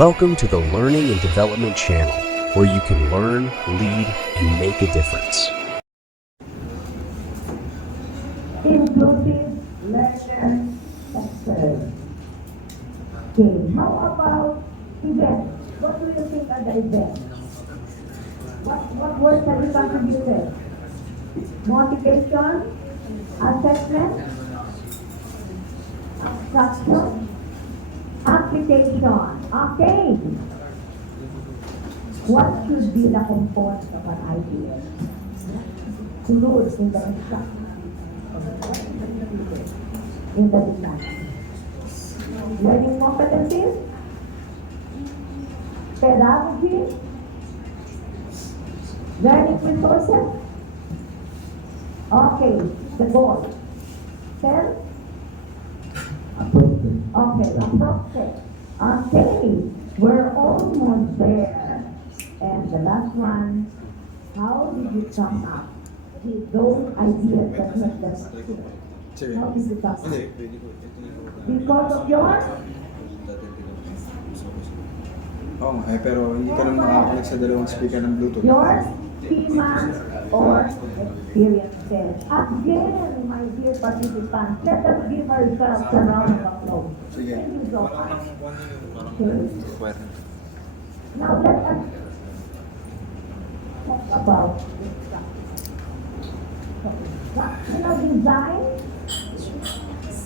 Welcome to the Learning and Development Channel, where you can learn, lead, and make a difference. Inclusive learner success. Okay, how about events? What do you think are the events? What words have you contributed? Motivation, assessment, instruction, application. Okay. What should be the component of an idea? Include in the instruction, in the design. Learning competencies, pedagogy, learning resources. Okay, the goal. Self. Okay, approach. Okay, we're almost there. And the last one, how did you come up with those ideas that make them succeed? How did you come up? Because of your pero hindi ka naman makakulit sa dalawang speaker ng Bluetooth. your schema or experiences. Again, my dear participants, let us give ourselves a round of applause. Sige. Thank you so much. Okay. Now let us talk about instructional design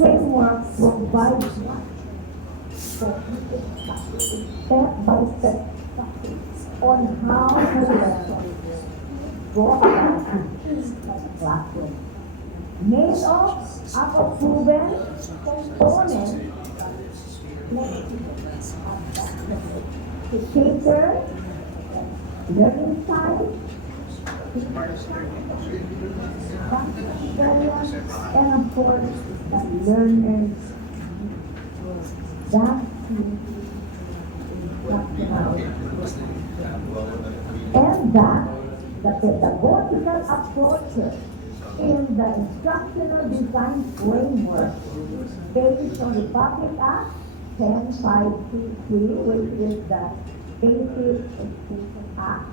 framework provides one step by step on how to go about classroom. Made up of proven components to cater learning style, and of course, the learners that and that the pedagogical approaches in the Instructional Design Framework based on the Public Act 10533, which is the Basic Education Act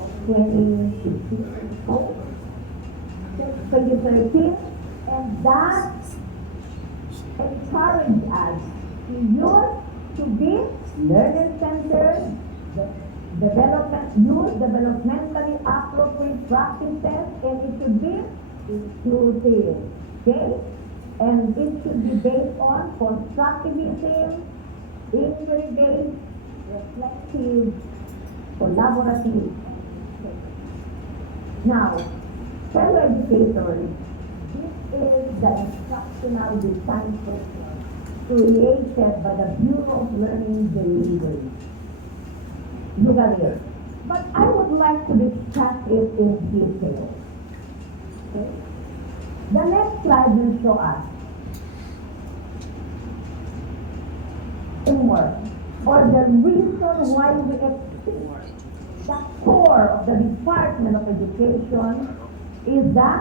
of 2013, and that encourages us to use to be learner-centered, use developmentally appropriate practices, and it should be inclusive, okay? And it should be based on constructivism, inquiry-based, reflective, collaborative. Now, fellow educators, this is the Instructional Design Framework created by the Bureau of Learning Delivery. Look at here. But I would like to discuss it in detail. Okay? The next slide will show us framework, or the reason why we exist. The core of the Department of Education is the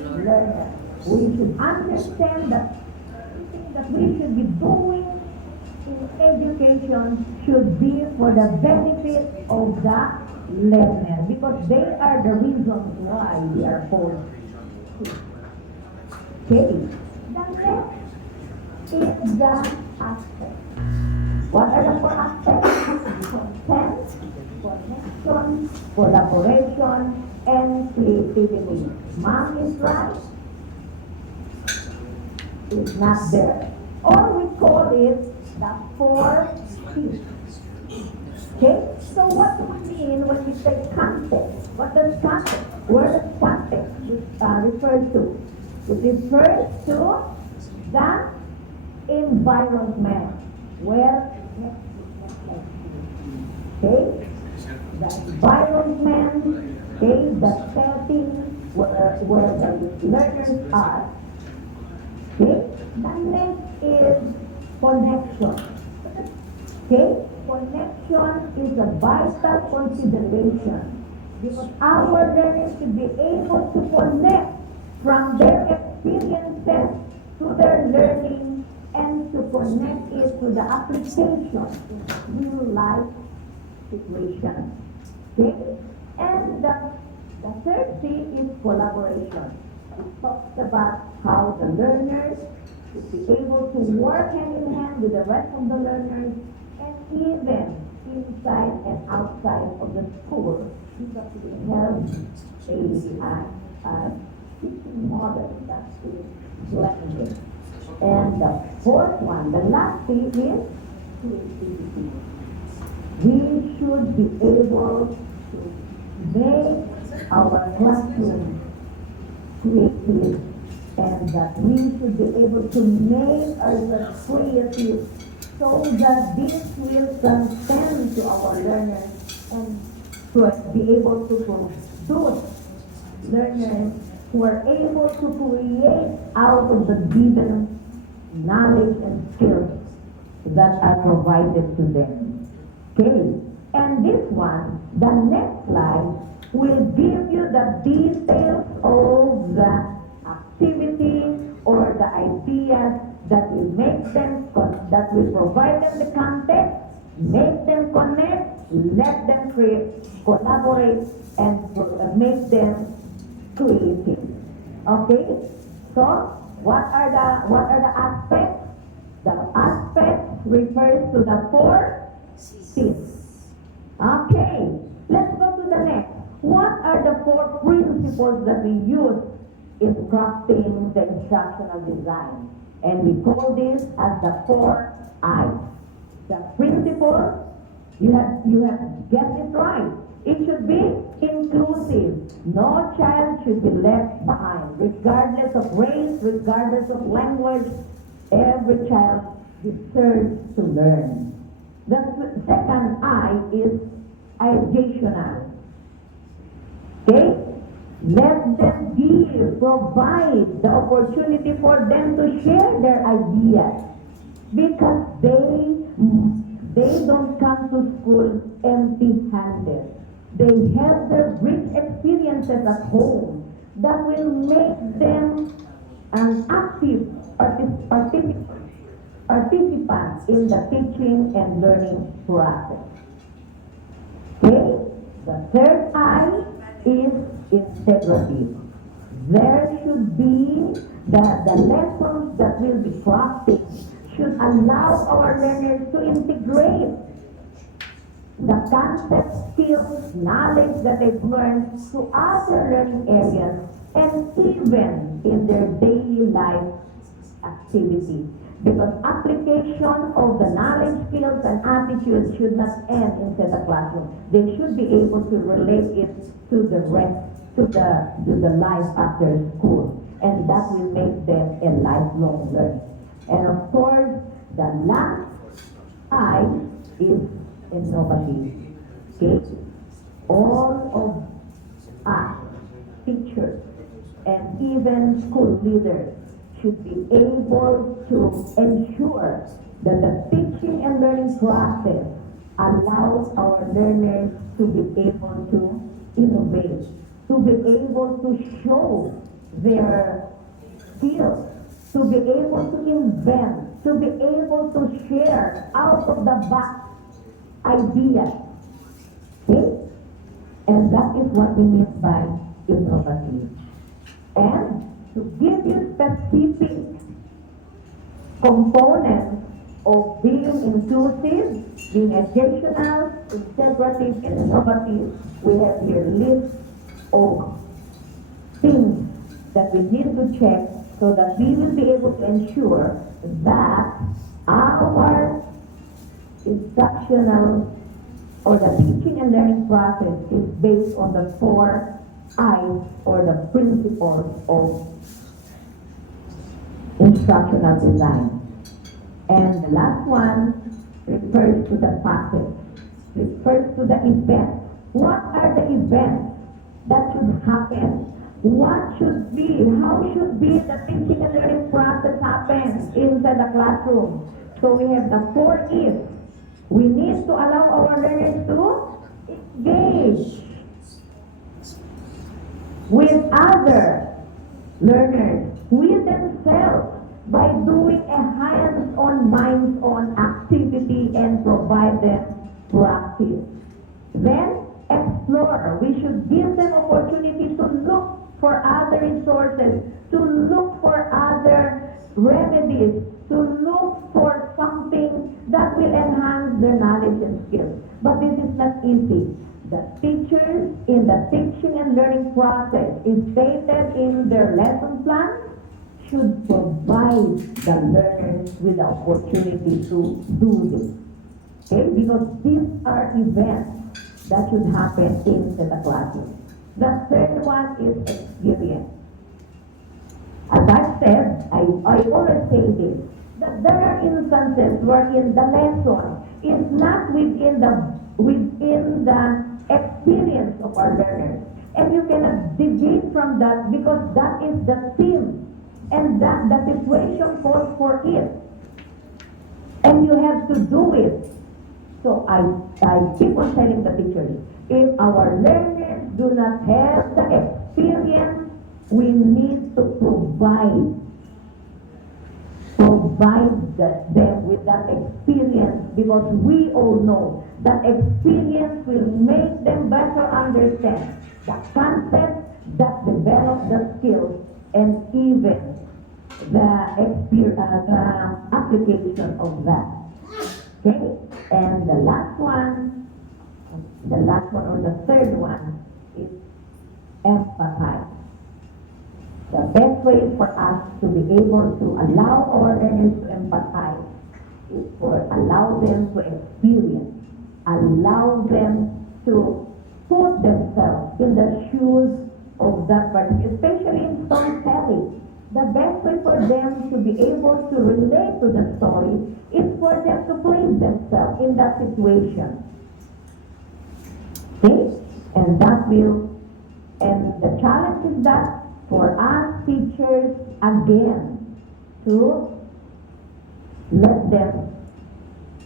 learner. We should understand that everything that we should be doing in education should be for the benefit of the learner, because they are the reasons why we are born. Okay. The next is the aspect. What are the four aspects? Consent, connection, collaboration, and creativity. Mom is right. It's not there. Or we call it the 4 C's. Okay? So what do we mean when we say context? What does context? Where does context refer to? It refers to the environment where, okay, the environment, okay, the setting where the learners are. Okay, the next is connection. Okay, connection is a vital consideration because our learners should be able to connect from their experiences to their learning and to connect it to the application, real life situation. Okay? And the third C is collaboration. It talks about how the learners should be able to work hand in hand with the rest of the learners, and even inside and outside of the school, because we have a teaching model that is blended. And the fourth one, the last thing is creativity. We should be able to make our classroom creative, and that we should be able to make ourselves creative so that this will transcend to our learners and to be able to produce learners who are able to create out of the given knowledge and skills that are provided to them. Okay? And this one, the next slide, will give you the details of the activity or the ideas that will make them, that will provide them the context, make them connect, let them create, collaborate, and make them creative. Okay? So, what are the aspects? The aspect refers to the four C's. Okay, let's go to the next. What are the four principles that we use in crafting the instructional design? And we call this as the 4 I's. The principle, you have guessed it right. It should be inclusive. No child should be left behind, regardless of race, regardless of language. Every child deserves to learn. The second I is educational. Okay? Let them provide the opportunity for them to share their ideas, because they don't come to school empty-handed. They have their rich experiences at home that will make them an active participant in the teaching and learning process. Okay? The third I is integrity. There should be the lessons that will be crafted should allow our learners to integrate the concept, skills, knowledge that they've learned to other learning areas and even in their daily life activity. Because application of the knowledge, skills, and attitudes should not end inside the classroom. They should be able to relate it to the rest, to the life after school. And that will make them a lifelong learner. And of course, the last I is innovative. Okay? All of us, teachers, and even school leaders should be able to ensure that the teaching and learning process allows our learners to be able to innovate, to be able to show their skills, to be able to invent, to be able to share out of the box ideas. Okay? And that is what we mean by innovative. And to give you specific components of being inclusive, being educational, integrative, and innovative, we have here a list of things that we need to check so that we will be able to ensure that our instructional or the teaching and learning process is based on the 4 I's or the principles of instructional design. And the last one refers to the facets, refers to the events. What are the events that should happen? What should be, how should be the teaching and learning process happen inside the classroom? So we have the 4 E's. We need to allow our learners to engage with other learners, with themselves, by doing a hands-on, minds-on activity and provide them practice. Then, explore. We should give them opportunity to look for other resources, to look for other remedies, to look for something that will enhance their knowledge and skills. But this is not easy. The teachers in the teaching and learning process is stated in their lesson plan should provide the learners with the opportunity to do this. Okay? Because these are events that should happen in the classroom. The third one is experience. As I've said, I always say this, that there are instances wherein the lesson is not within the experience of our learners. And you cannot deviate from that because that is the theme and that the situation calls for it. And you have to do it. So I keep on telling the teachers, if our learners do not have the experience, we need to provide them with that experience, because we all know that experience will make them better understand the concepts, that develop the skills, and even the application of that. Okay? And the last one or the third one is empathize. The best way for us to be able to allow our learners to empathize is for allow them to experience, allow them to put themselves in the shoes of that person, especially in storytelling. The best way for them to be able to relate to the story is for them to place themselves in that situation. Okay? And the challenge is that for us teachers, again, to let them,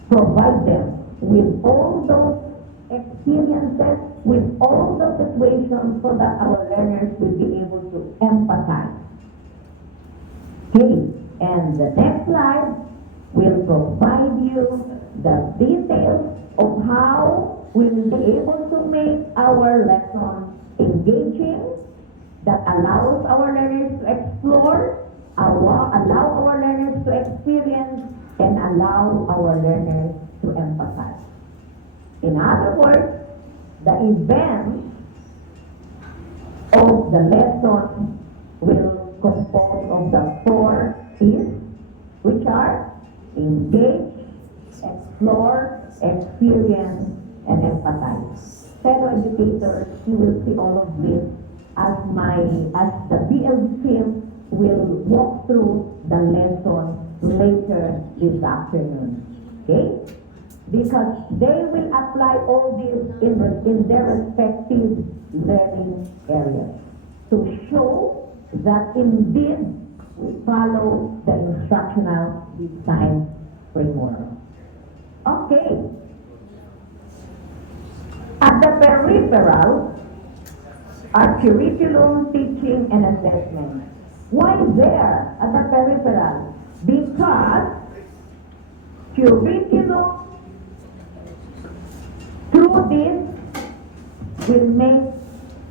provide them with all those experiences, with all those situations, so that our learners will be able to empathize. Okay, and the next slide will provide you the details of how we will be able to make our lesson engaging, that allows our learners to explore, allow our learners to experience, and allow our learners to empathize. In other words, the event of the lesson will compose of the 4 P's, which are engage, explore, experience, and empathize. Fellow educators, you will see all of this as the BLG team will walk through the lesson later this afternoon. Okay? Because they will apply all this in their respective learning areas to show that indeed we follow the Instructional Design Framework. Okay. At the peripheral are curriculum, teaching, and assessment. Why there at the peripheral? Because curriculum, through this, will make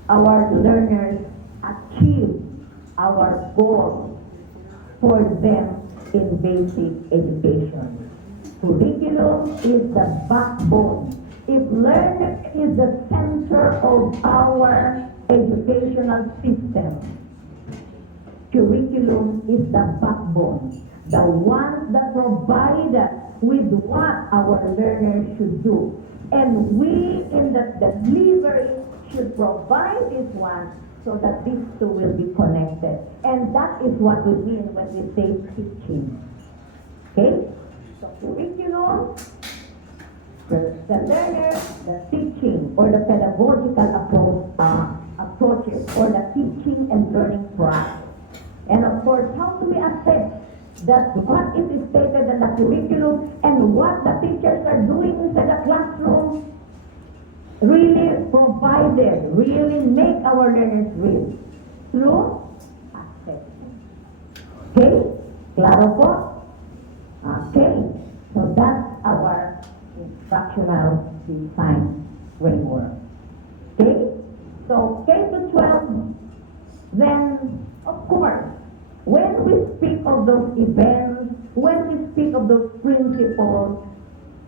our learners achieve our goals for them in basic education. Curriculum is the backbone. If learning is the center of our educational system, curriculum is the backbone, the one that provides us with what our learners should do. And we in the delivery should provide this one so that these two will be connected. And that is what we mean when we say teaching. Okay? So curriculum, the learner, the teaching, or the pedagogical approaches, or the teaching and learning process. And of course, how do we assess that what is stated in the curriculum and what the teachers are doing inside the classroom really provided, really make our learners real? Through assessment. Okay? Klaro po? Okay. Design Framework. Okay? So K to 12, then of course, when we speak of those events, when we speak of those principles,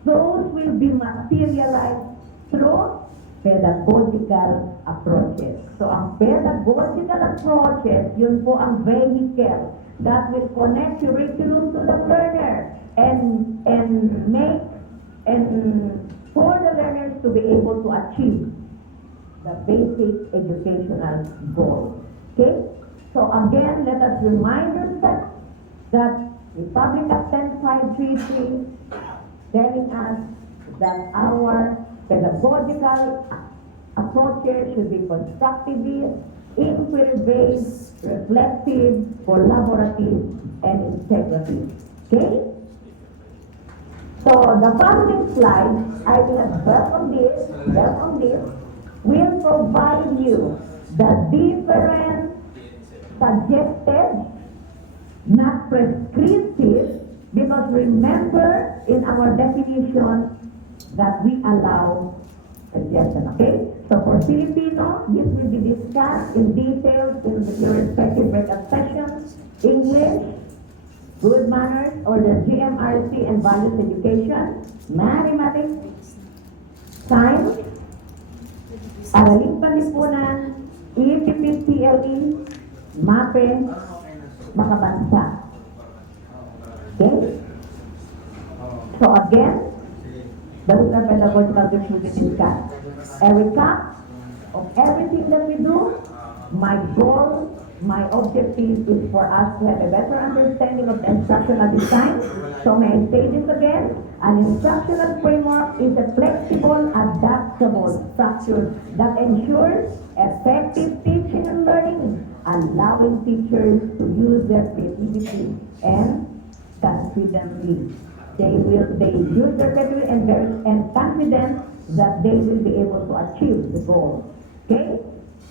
those will be materialized through pedagogical approaches. So ang pedagogical approaches, yun po ang vehicle that will connect curriculum to the learner and make and for the learners to be able to achieve the basic educational goal. Okay? So again, let us remind ourselves that Republic Act 10533 telling us that our pedagogical approaches should be constructivist, inquiry-based, reflective, collaborative, and integrative. Okay? So the following slide, I will work on this, will provide you the different suggested, not prescriptive, because remember in our definition that we allow suggestion, okay? So for Filipino, this will be discussed in detail in the respective breakout sessions. English, good manners, or the GMRC and values education, mathematics, science, araling panlipunan, EPPTLE, MAPE, makabansa. Okay? So again, those are pedagogical groups we discuss. A recap of everything that we do. My goal, my objective is for us to have a better understanding of the instructional design. So may I say this again? An instructional framework is a flexible, adaptable structure that ensures effective teaching and learning, allowing teachers to use their creativity and confidently. They use their creativity and confidence that they will be able to achieve the goal. Okay?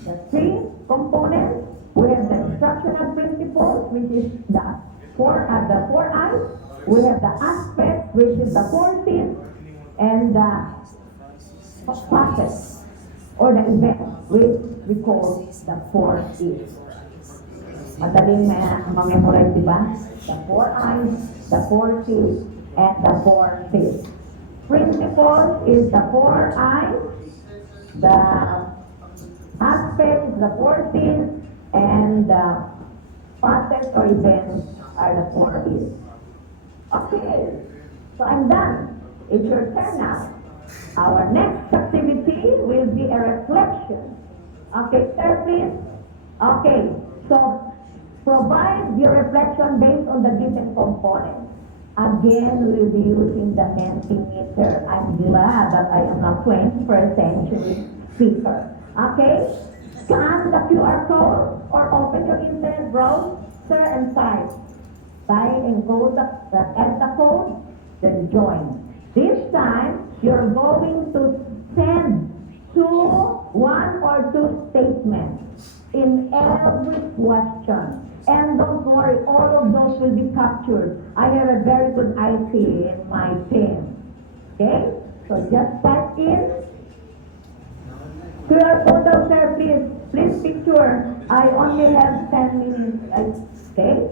The three components, we have the instructional principles, which is the four I's. We have the aspects, which is the 4 C's, and the facets, or the event, which we call the 4 E's. Madaling ma-memorize, diba? The 4 I's, the 4 C's, and the 4 C's. Principles is the 4 I's, the aspects, the 4 C's, and the facets or events are the 4 E's. Okay, so I'm done. It's your turn now. Our next activity will be a reflection. Okay, sir, please. Okay, so provide your reflection based on the given components. Again, we'll be using the Mentimeter. I'm glad that I am a 21st century speaker. Okay, scan the QR code or open your internet browser and type and go at the code, then join. This time, you're going to send 1 or 2 statements in every question. And don't worry, all of those will be captured. I have a very good IT in my team. Okay? So just type in. QR code out there, please. Please picture. I only have 10 minutes. Okay?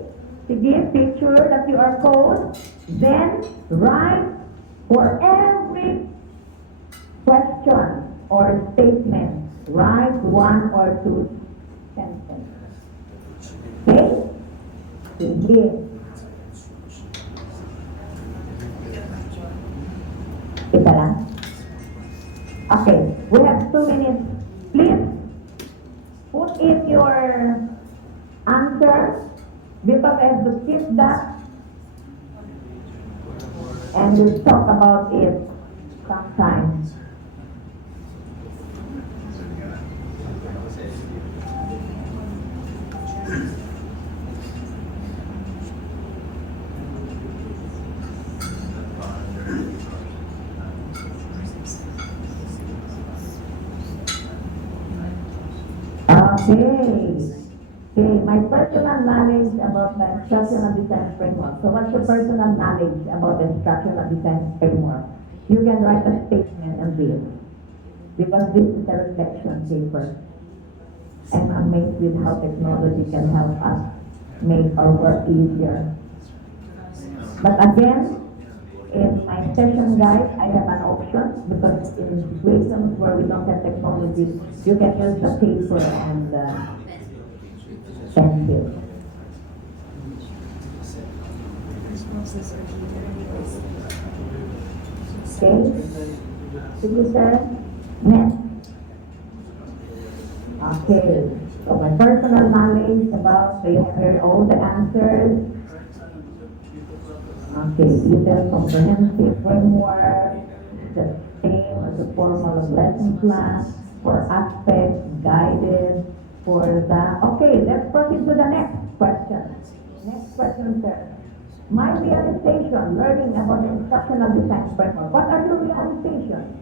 Sige, picture the QR code. Then write for every question or statement. Write 1 or 2 sentences. Okay? Sige. Ito lang. Okay, we have 2 minutes. Please put in your answer because I have to skip that and we'll talk about it sometime. Okay, my personal knowledge about the Instructional Design Framework. So what's your personal knowledge about the Instructional Design Framework? you can write a statement on this. Because this is a reflection paper. I'm amazed with how technology can help us make our work easier. But again, in my session guide, I have an option because in situations where we don't have technology, you can use the paper and pencil. Okay? Sige, sir. Next. Okay. So my personal knowledge about, so you have heard all the answers. Okay, detailed comprehensive framework, the same as the formal lesson plan for aspects, guided for the, okay, let's proceed to the next question. Next question, sir. My realization, learning about the Instructional Design Framework. What are your realizations?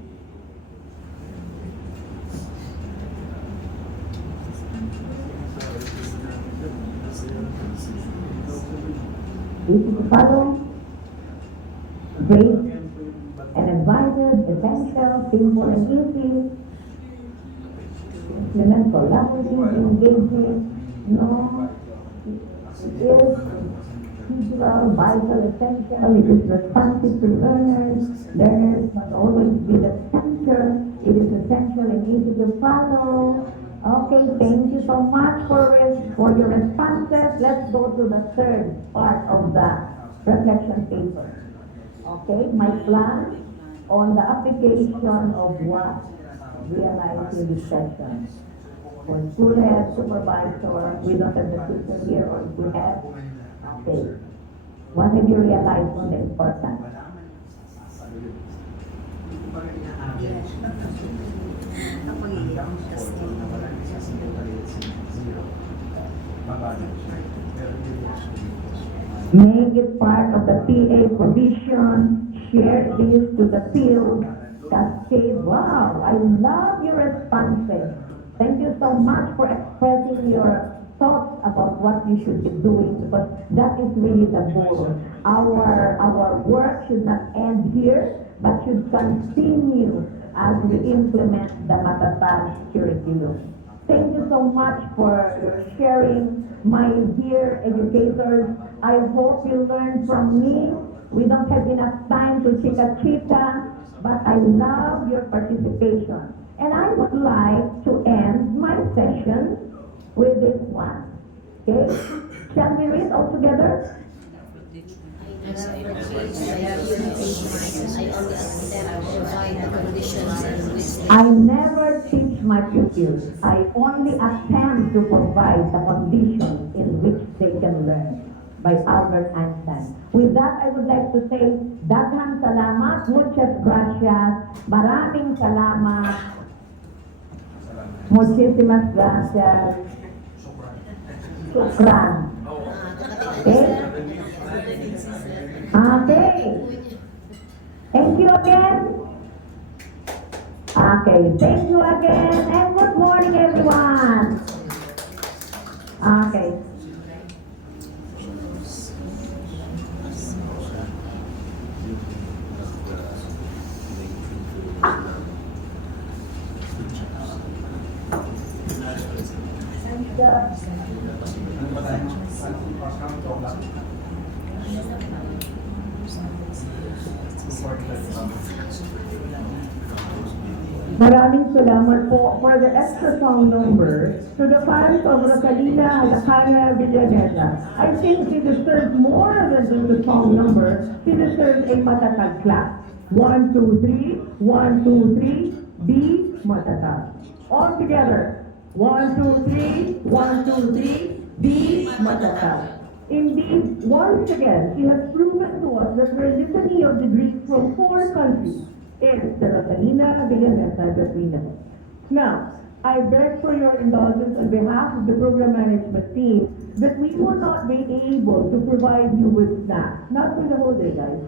Easy to follow, great and advised, essential, simple and easy. Implement collaborative, engaging, no, it is integral, vital, essential, it is responsive to learners. Learners must always be the center. It is essential and easy to follow. Okay, thank you so much for your responses. Let's go to the third part of the reflection paper. Okay, my plan on the application of what realized in this session. For school head, supervisor, we don't have the teacher here, or if we have, okay. What have you realized on the importance? Make it part of the PA provision, share this to the field, cascade. Wow, I love your responses. Thank you so much for expressing your thoughts about what you should be doing, because that is really the goal. Our work should not end here, but should continue as we implement the MATATAG curriculum. Thank you so much for your sharing, my dear educators. I hope you learned from me. We don't have enough time to chita-chita, but I love your participation. And I would like to end my session with this one. Okay? Shall we read all together? I only accept provide the conditions in which I never teach my pupils. I only attempt to provide the conditions in which they can learn. By Albert Einstein. With that, I would like to say, daghang salamat, muchas gracias, maraming salamat, muchísimas gracias, shukran. Okay? Okay. Thank you again. Okay, thank you again, and good morning, everyone. Okay. Maraming salamat po for the extra song number to the fans of Rosalina Alejandra Villaneta. I think she deserves more than just the song number. She deserves a MATATAG class. 1, 2, 3, 1, 2, 3, B, MATATAG. All together. 1, 2, 3, 1, 2, 3, B, MATATAG. Indeed, once again, she has proven to us that her litany of degrees from 4 countries is the Rosalina Villaneta that we know. Now, I beg for your indulgence on behalf of the program management team that we will not be able to provide you with snacks. Not for the whole day, guys.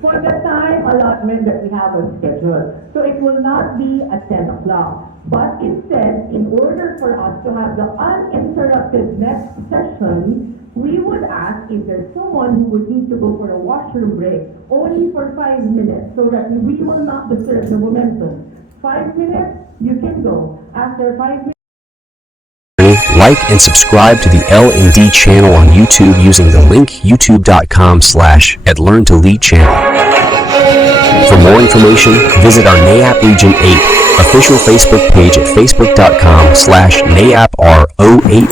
For the time allotment that we have on schedule. So it will not be at 10 o'clock. But instead, in order for us to have the uninterrupted next session, we would ask if there's someone who would need to go for a washroom break, only for 5 minutes, so that we will not disturb the momentum. 5 minutes, you can go. After 5 minutes, like and subscribe to the L&D channel on YouTube using the link youtube.com/@learn2lead channel. For more information, visit our NAAP Region 8 official Facebook page at facebook.com/NAAPR08.